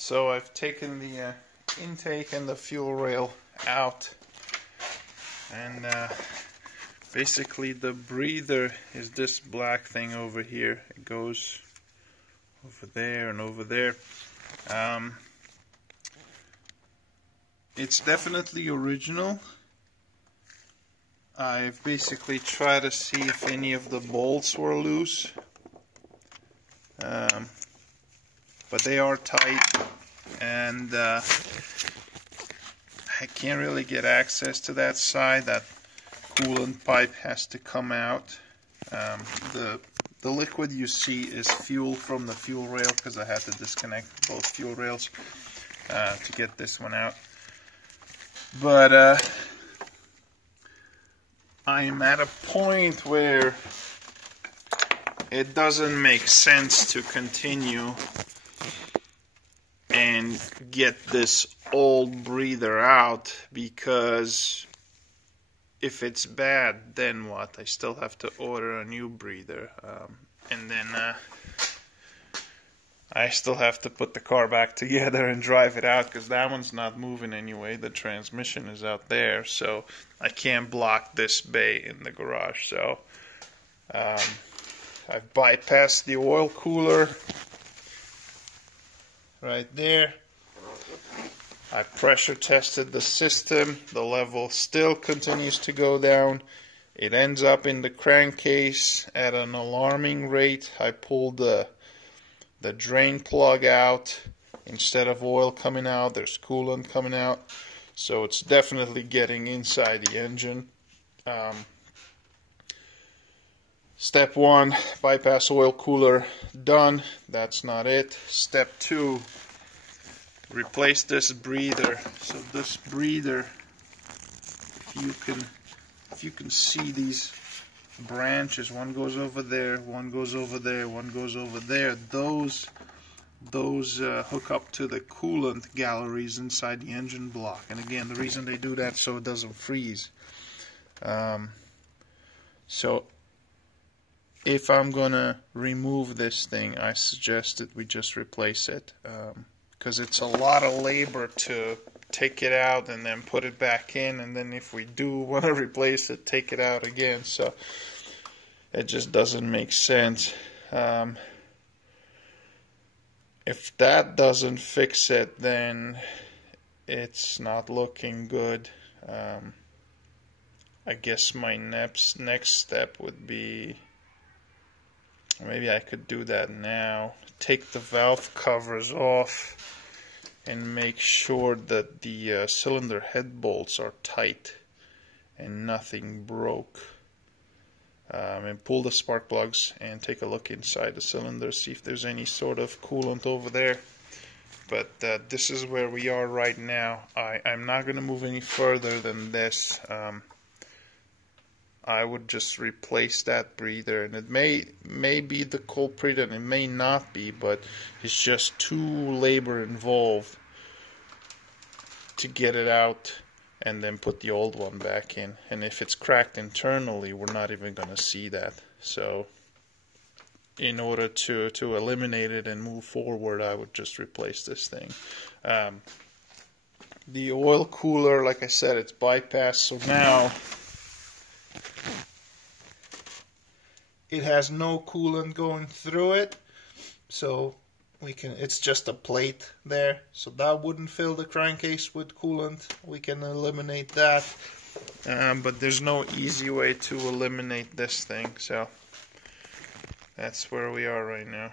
So I've taken the intake and the fuel rail out, and basically the breather is this black thing over here. It goes over there and over there. It's definitely original. I've basically tried to see if any of the bolts were loose, but they are tight, and I can't really get access to that side. That coolant pipe has to come out. The liquid you see is fuel from the fuel rail, because I had to disconnect both fuel rails to get this one out. But I'm at a point where it doesn't make sense to continue and get this old breather out, because if it's bad, then what? I still have to order a new breather, and then I still have to put the car back together and drive it out, because that one's not moving anyway. The transmission is out there, so I can't block this bay in the garage. So I've bypassed the oil cooler right there. I pressure tested the system. The level still continues to go down. It ends up in the crankcase at an alarming rate. I pulled the drain plug out. Instead of oil coming out, there's coolant coming out. So it's definitely getting inside the engine. Step 1, bypass oil cooler, done. That's not it. Step 2, replace this breather. So this breather, if you can see these branches, one goes over there, one goes over there, one goes over there. Those hook up to the coolant galleries inside the engine block. And again, the reason they do that so it doesn't freeze. So if I'm gonna remove this thing, I suggest that we just replace it, because it's a lot of labor to take it out and then put it back in, and then if we do want to replace it, take it out again. So it just doesn't make sense. If that doesn't fix it, then it's not looking good. I guess my next step would be, maybe I could do that now. Take the valve covers off and make sure that the cylinder head bolts are tight and nothing broke. And pull the spark plugs and take a look inside the cylinder, see if there's any sort of coolant over there. But this is where we are right now. I'm not going to move any further than this. I would just replace that breather, and it may be the culprit and it may not be, but it's just too labor involved to get it out and then put the old one back in. And if it's cracked internally, we're not even going to see that. So in order to eliminate it and move forward, I would just replace this thing. The oil cooler, like I said, it's bypassed, so now it has no coolant going through it, so it's just a plate there, so that wouldn't fill the crankcase with coolant. We can eliminate that, but there's no easy way to eliminate this thing, so that's where we are right now.